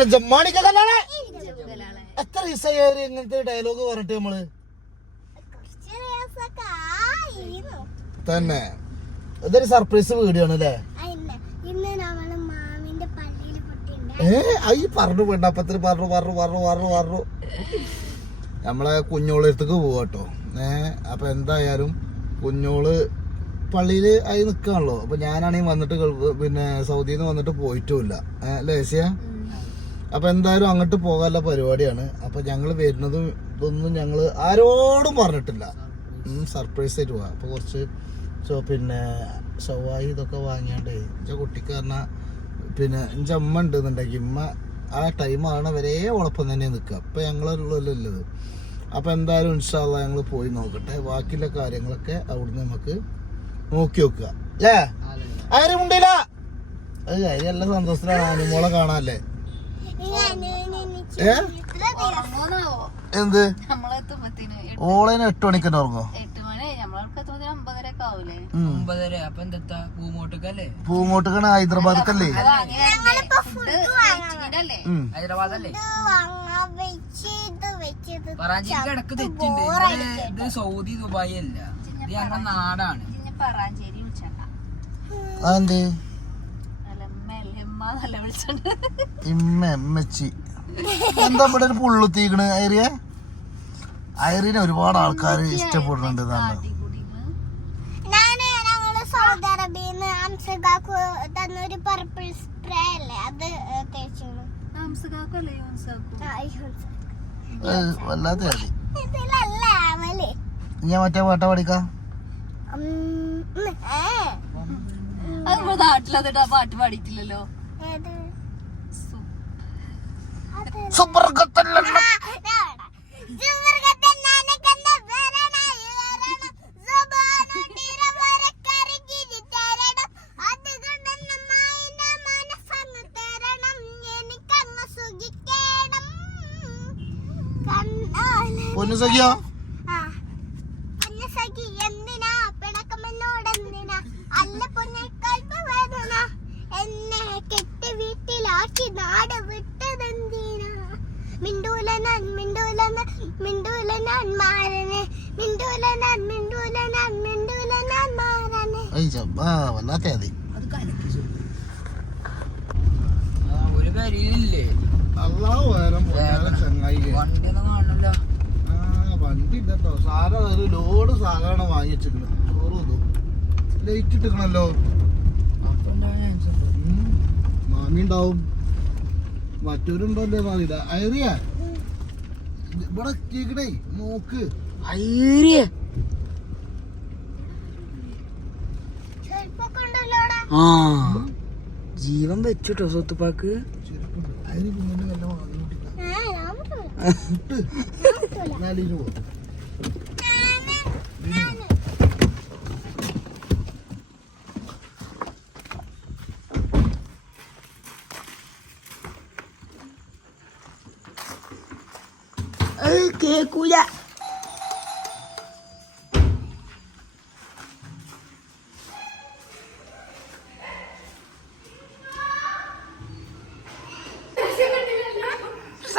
നമസ്കാരം ജമ്മാണിക്ക കല്യാണ? എത്ര ദിവസമായി ഇങ്ങനത്തെ ഡയലോഗ് പറഞ്ഞിട്ട് നമ്മൾ? തന്നെ. ഇതൊരു സർപ്രൈസ് വീഡിയോ ആണ് അല്ലേ പള്ളിയിൽ ഏ അയ്യ പറഞ്ഞു പെണ്ണപ്പത്തിന് പറഞ്ഞു പറഞ്ഞു പറഞ്ഞു പറഞ്ഞു പറഞ്ഞു. നമ്മളെ കുഞ്ഞോളടുത്തേക്ക് പോവാട്ടോ ഏ അപ്പൊ എന്തായാലും കുഞ്ഞോൾ പള്ളിയിൽ ആയി നിക്കാണല്ലോ. അപ്പൊ ഞാനാണെങ്കിൽ വന്നിട്ട് പിന്നെ സൗദിയിൽ നിന്ന് വന്നിട്ട് പോയിട്ടുമില്ല. ഏഹ് ലേസിയ അപ്പൊ എന്തായാലും അങ്ങോട്ട് പോകാനുള്ള പരിപാടിയാണ്. അപ്പൊ ഞങ്ങൾ വരുന്നതും ഇതൊന്നും ഞങ്ങൾ ആരോടും പറഞ്ഞിട്ടില്ല. സർപ്രൈസ് ആയിട്ട് പോവാ. അപ്പൊ കുറച്ച് സോ പിന്നെ ഷവായി ഇതൊക്കെ വാങ്ങിയാണ്ട് എന്റെ കുട്ടിക്ക് പറഞ്ഞാൽ പിന്നെ എന്റെ അമ്മ ഉണ്ടെന്നുണ്ടെങ്കിൽ ഇമ്മ ആ ടൈം ആകണ വരെ ഉളപ്പം തന്നെ നിൽക്കുക അപ്പം ഞങ്ങളുള്ളത് അപ്പം എന്തായാലും ഇൻഷാല്ല ഞങ്ങൾ പോയി നോക്കട്ടെ. ബാക്കിയുള്ള കാര്യങ്ങളൊക്കെ അവിടുന്ന് നമുക്ക് നോക്കി നോക്കുക അല്ലേ ആരും ഉണ്ടല്ല അത് നല്ല സന്തോഷത്തിലാണ് അനുമോളെ കാണാല്ലേ? ഏ? എന്ത്? ഓളേനെ എട്ട് മണിക്ക് തന്നെ ഉറങ്ങോ? പൂങ്ങോട്ടുകണ ഹൈദരാബാദക്കല്ലേ ഫുഡ് അല്ലേ ഉം. ഹൈദരാബാദ് അല്ലേ വെച്ചത് വെച്ചത് പറാഞ്ചേരിക്ക് ഇടയ്ക്ക് തെറ്റുണ്ട്. ഇത് സൗദി ദുബായി അല്ല. ഇത് ഞങ്ങളുടെ നാടാണ്. അതെന്തേ? ഇമ്മ എമ്മച്ചി എന്താ ഇവിടെ ഒരു പുള്ളുത്തീക്കണ് ഐറിയ ഐറിനെ ഒരുപാട് ആൾക്കാർ ഇഷ്ടപ്പെടുന്നുണ്ട് എന്നാണ് തന്നൊരു പർപ്പിൾ സ്പ്രേ അല്ലേ അത് തേച്ചു വല്ലാത്ത ഞാൻ മറ്റേ പാട്ട പഠിക്കാം നാട്ടിലത് പാട്ട് പാടിയിട്ടില്ലല്ലോ. കണ്ണാലെ. പൊന്നു സഖിയോ ആ. അല്ല സഖി എന്തിനാ പിണക്കമെന്നോടെന്തിനാ അല്ല പൊന്നെ കൽപ്പ് വേദന എന്നെ കെട്ടി വീട്ടിലാക്കി നാട് വിട്ടതെന്തിനാ മിണ്ടൂല ഞാൻ മിണ്ടൂല ഞാൻ മിണ്ടൂല ഞാൻ മാരനെ മിണ്ടൂല ഞാൻ മിണ്ടൂല ഞാൻ മിണ്ടൂല ഞാൻ മാരനെ ഐ ജബ്ബാ വല്ലാത്ത അതി അത് കലക്കി ആ ഒരു കരിയില്ലേ? ചങ്ങായി വണ്ടി കാണില്ല ആ വണ്ടി ഇട്ടോ സാധ ഒരു ലോഡ് വാങ്ങി വാങ്ങിച്ചിട്ടുണ്ട് ചോറും ഇതും ലൈറ്റ് ഇട്ടിക്കണല്ലോ മാമി ഉണ്ടാവും മറ്റവരുണ്ടല്ലേ അറിയില്ല ഐറിയ ഇവിടെ കേക്കണേ നോക്ക്. ആ. ജീവൻ വെച്ചിട്ടോ സ്വത്തുപ്പാക്ക്? ചെരുപ്പുണ്ട്. അതിന്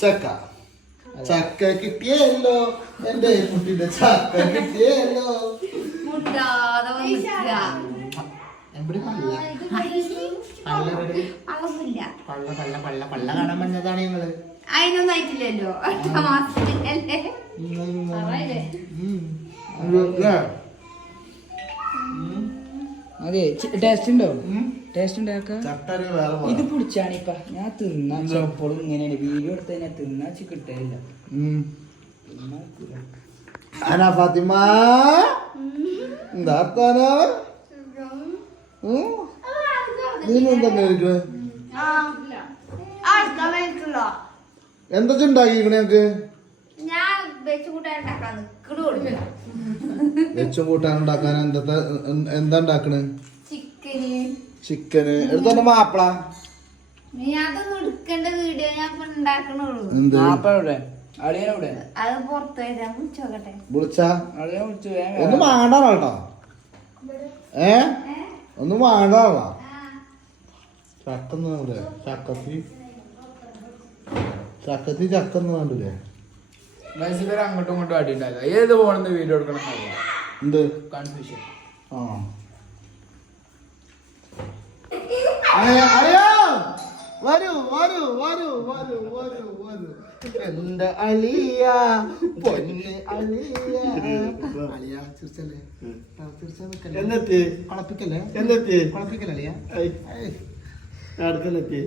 ചക്ക. ചക്ക കിട്ടിയല്ലോ എന്റെ കുട്ടിന്റെ ചക്ക കിട്ടിയല്ലോ. പള്ള? പള്ള? പള്ള പള്ള കാണാൻ വന്നതാണ് ഞങ്ങൾ. അതിനൊന്നും ആയിട്ടില്ലല്ലോ മാസത്തിലല്ലേ? അതെ ടേസ്റ്റ് ഉണ്ടോ? ടേസ്റ്റ് ഉണ്ടാക്ക. ഇത് പിടിച്ചാണിപ്പ ഞാൻ തിന്നാ? എപ്പോഴും ഇങ്ങനെയാണ്. വീഡിയോ എടുത്ത ഞാൻ തിന്നാച്ച് കിട്ടില്ല. ആരാ ഫാത്തിമ? എന്താ എന്താ ഉണ്ടാക്കിക്കണേ ഞങ്ങക്ക്? വെച്ച് കൂട്ടാൻ വെച്ചും കൂട്ടാൻ ഉണ്ടാക്കാൻ എന്താ എന്താ ഉണ്ടാക്കണ്? ചിക്കന്. ചിക്കന്. എടുത്തോണ്ട് മാപ്പിള. ഒന്നും കേട്ടോ. ഏ? ഒന്നും വേണ്ട ചക്കന്ന് ചക്കത്തി. ചക്കത്തി ചക്കന്ന് വേണ്ടല്ലേ? മത്സ്യപേര് അങ്ങോട്ടും ഇങ്ങോട്ടും അടി ഉണ്ടാക്കുക ഏത് പോണെന്ന് വീഡിയോ എടുക്കണം എന്ത്? കൺഫ്യൂഷൻ ആ. അയ്യ, വരൂ വരൂ വരൂ വരൂ വരൂ വരൂ. എന്റെ അലിയ പൊന്ന് അലിയ അലിയ നിക്കല്ലേ? എന്നെത്തി കളപ്പിക്കല്ലേ? കളപ്പിക്കല്ലേ അലിയ അടുക്കലെത്തി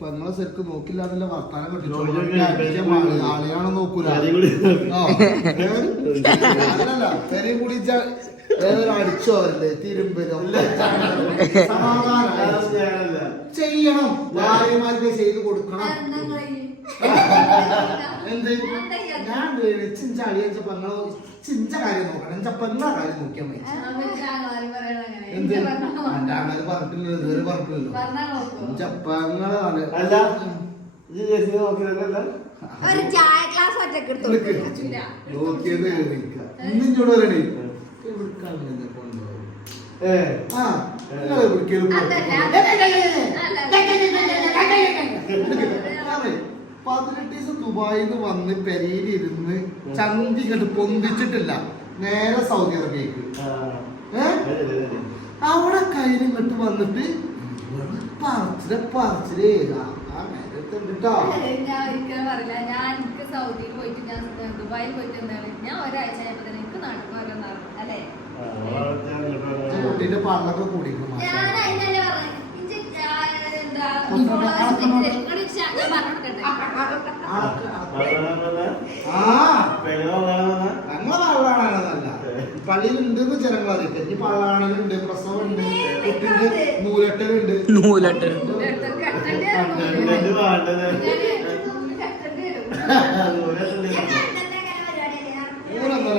പെങ്ങളെ ശരിക്കും നോക്കില്ല എന്നല്ല വർത്താനം കെട്ടിച്ചു ആളെയാണോ നോക്കൂല? കൂടി അടിച്ചോ അല്ലേ തിരുമ്പലോ? ചെയ്യണം. ഭാര്യമാർക്ക് ചെയ്ത് കൊടുക്കണം. എന്ത് ഞാൻ ചിഞ്ച അളിയച്ച പെങ്ങളോ ചിഞ്ച കാര്യം നോക്കണം. എന്റെ പെങ്ങളെ കാര്യം നോക്കിയാൽ മതി. എന്ത്? എന്റെ അങ്ങനെ പറഞ്ഞിട്ടില്ലല്ലോ ഇതുവരെ പറഞ്ഞിട്ടില്ലല്ലോ. പെങ്ങളെ അല്ല നോക്കിയത്. ഇന്ന് ഇങ്ങോട്ട് വരണേ? പതിനെട്ട് ദിവസം ദുബായിൽ വന്ന് പെരയിലിരുന്ന് ചന്തി കണ്ട് പൊന്തിച്ചിട്ടില്ല. നേരെ സൗദി അറേബ്യക്ക്. അവിടെ കയ്യിൽ ഇങ്ങോട്ട് വന്നിട്ട് പറച്ചിലെ പറച്ചിലേ. ഞാൻ സൗദിയിൽ പോയിട്ട് ഞാൻ ദുബായിൽ പോയിട്ട് എന്താണ് ഞാൻ ഒരാഴ്ച ആയപ്പോ തന്നെ എനിക്ക് അല്ലേ? കുട്ടീന്റെ പള്ളൊക്കെ കൂടി ഉണ്ടെന്ന് ജനങ്ങൾ അറിയിക്കാം ഇനി പള്ളാണലുണ്ട് പ്രസവം ഉണ്ട് കുട്ടിന്റെ നൂലെട്ടലുണ്ട് നൂലട്ട് എടുത്ത് കെട്ടേണ്ടി വരും.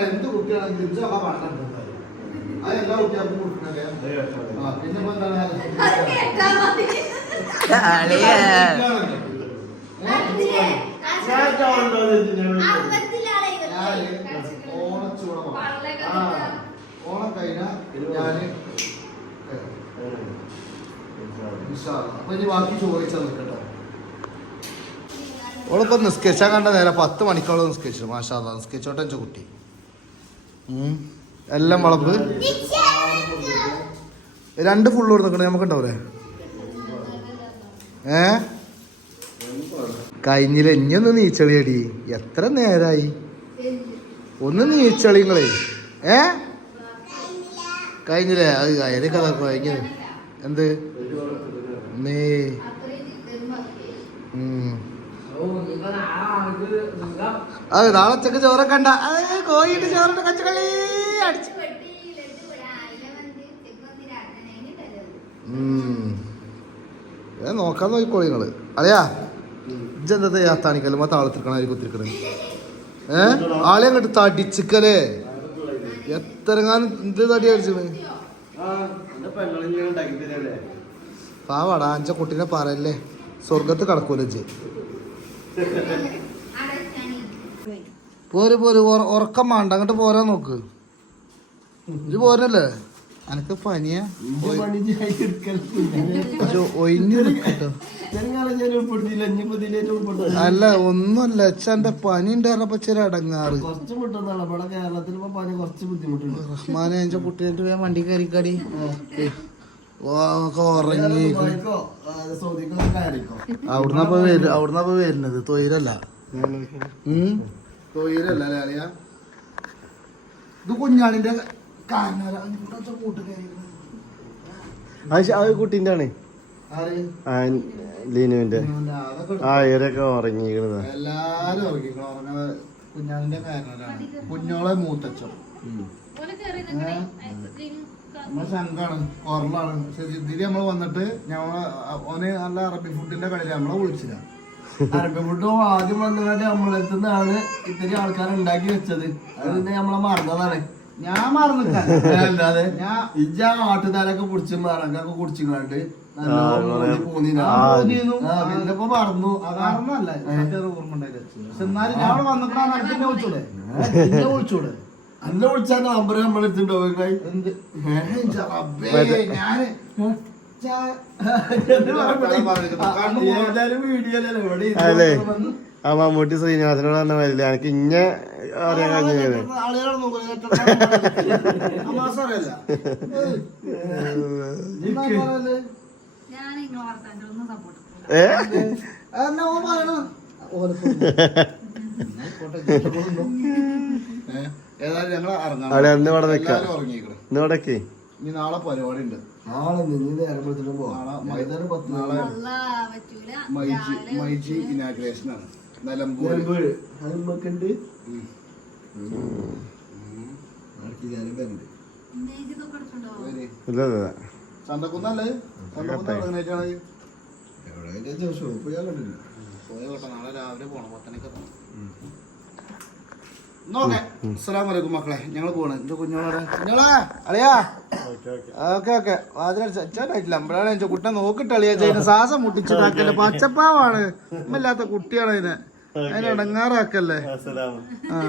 എന്ത് കുട്ടിയാണ് ഇതൊക്കെ പണ്ടുണ്ട് കുട്ടികൾക്കും കൊടുക്കണല്ലേ ആ പിന്നെ ഇപ്പൊ എന്താണ് അതില്ലേ? ഓണച്ചൂട ഓണം കഴിഞ്ഞാ ഞാൻ അപ്പൊ ഇനി ബാക്കി ചോദിച്ചാൽ നിൽക്കട്ടോ ഓളിപ്പോ നിസ്കരിച്ചാൽ കണ്ട നേരെ പത്ത് മണിക്കോളം നിസ്കരിച്ചു മാഷാ അല്ലാ. നിസ്കരിച്ചോട്ടെ കുട്ടി ഉം. എല്ലാം വളപ്പ്. രണ്ട് ഫുള്ള് കൊടുക്കണേ നമുക്ക് ഉണ്ടാവൂലേ ഏ? കഴിഞ്ഞില്ല ഇനിയൊന്ന് നീച്ചളിയടി. എത്ര നേരായി. ഒന്ന് നീച്ചളിങ്ങളെ ഏ? കഴിഞ്ഞില്ലേ? അത് അതിന് കഥ കഴിഞ്ഞത് എന്ത്? നീ. അത് നാളെ ഉച്ചയ്ക്ക് ചോറൊക്കെ കണ്ട കോഴിയിട്ട് ചോറിട്ട് കച്ചകളി അടിച്ച് നോക്കാൻ നോക്കിക്കോളി നിങ്ങൾ. അറിയാ ഇജെന്താ മാ താളത്തിരിക്കണ ഒത്തിരിക്കണേ ഏ? ആളെ അങ്ങോട്ട് തടിച്ചിക്കലേ? എത്രങ്ങാനും എന്ത് തടി അടിച്ചത് പാവാടാ അഞ്ച കുട്ടീനെ പറയല്ലേ? സ്വർഗത്ത് കടക്കൂല ഇജ്ജ്. പോര് പോര് ഉറക്കം വേണ്ട അങ്ങോട്ട് പോരാൻ നോക്ക്. ഇത് പോരല്ലേ? അനക്ക് പനിയാ? ഞാൻ ഞാൻ അല്ല ഒന്നുമല്ല. എന്റെ പനി ഉണ്ടായിരുന്നപ്പോ ചെറിയ അടങ്ങാറ്. റഹ്മാനെ എന്റെ കുട്ടിയായിട്ട് വേഗം വണ്ടി കയറി കടി. ഉറങ്ങി. ദുബായിക്കോ, ആ, സൗദിക്കോ ഒക്കെ കയറിക്കോ? അവിടുന്ന് അപ്പൊ വരു- അവിടുന്ന് അപ്പൊ വരുന്നത്? തൊയിലല്ല തൊയിലല്ല ഇത് കുഞ്ഞാണിന്റെ അത് കുട്ടീന്റെ ആണ്. ആര്? ലീനുവിന്റെ. ആ ഇവരൊക്കെ ഉറങ്ങിക്കണത് എല്ലാരും ഉറങ്ങിക്കണം ഉറങ്ങണ കുഞ്ഞാണിന്റെ കാരണമാണ് കുഞ്ഞോളെ മൂത്തച്ചോ ഓൽ കേറി ഏ? നമ്മളെ ശങ്കാണ് കൊറലാണ് പക്ഷെ നമ്മൾ നമ്മൾ വന്നിട്ട് ഞമ്മൾ ഓന് നല്ല അറബി ഫുഡിന്റെ കടയിൽ നമ്മളെ വിളിച്ചില്ല. അറബി ഫുഡ് ആദ്യം വന്നതാണ് നമ്മളെത്തുന്നതാണ് നിന്നാണ് ഇത്തിരി ആൾക്കാർ ഉണ്ടാക്കി വെച്ചത്. അത് പിന്നെ നമ്മളെ മറന്നതാണ്. ഞാൻ മറന്നിട്ടാട്ടുകാരൊക്കെ അല്ലാതെ ഞാൻ ഇജ്ജ ആട്ടുതാരൊക്കെ കുടിച്ച് മറങ്ങൊക്കെ കുടിച്ചിങ്ങാണ്ട് ആ, പോന്നിരുന്നു. പിന്നെ ഇപ്പൊ മറന്നു. അതാർന്നല്ല സത്യം ഓർമ്മ ഉണ്ടായില്ല പക്ഷെ എന്നാലും ഞാൻ അവിടെ വിളിച്ചൂടെ? വിളിച്ചൂടെ? അന്നെ വിളിച്ചാ നമ്പർ നമ്മൾ എടുത്തിട്ടോ എന്ത്? ഞാൻ വീഡിയോ ആ മമ്മൂട്ടി ശ്രീനിവാസനോട് പറഞ്ഞ മാതിരി എനിക്ക് ഇന്നെ ഏ അതെന്നാ ഓൻ പറയണു? ഓലപ്പം. ഏ, ഏതായാലും ഞങ്ങൾ ഇറങ്ങാം. അവിടെ അന്ന് ഇവിടെ നിക്കാം. എല്ലാവരും ഉറങ്ങിയിരിക്കണം. ഇന്ന് ഇവിടേക്ക്? ഇനി നാളെ പരിപാടി ഉണ്ട്. നാളെ നിന്ന് നേരം പോവാം. നാളെ വൈകുന്നേരം പത്ത് നാളെ മൈജി മൈജി ഇനാഗ്രേഷൻ ആണ്. നിലമ്പൂർ. ഇല്ല ഇല്ല ചന്തക്കുന്നല്ലേ ചന്തക്കുന്ന ഷോപ്പ് ഞാൻ കണ്ടില്ല പോയ കേട്ടോ നാളെ രാവിലെ പോണം. പത്തനൊക്കെ മക്കളെ. ഞങ്ങൾ പോണ്. എന്റെ കുഞ്ഞോളെ കുഞ്ഞോളെ അളിയാ. Okay okay. വാതിലടിച്ചായിട്ടില്ല അമ്പഴാണ് എന്റെ കുട്ടനെ നോക്കിട്ട് അളിയാ ചെയ്യുന്ന സാസം മുട്ടിച്ചിട്ടാക്കല്ലേ പച്ചപ്പാവാണ്. ഇല്ലാത്ത കുട്ടിയാണ് അതിനെ. അതിനെ ഇടങ്ങാറാക്കല്ലേ ആ.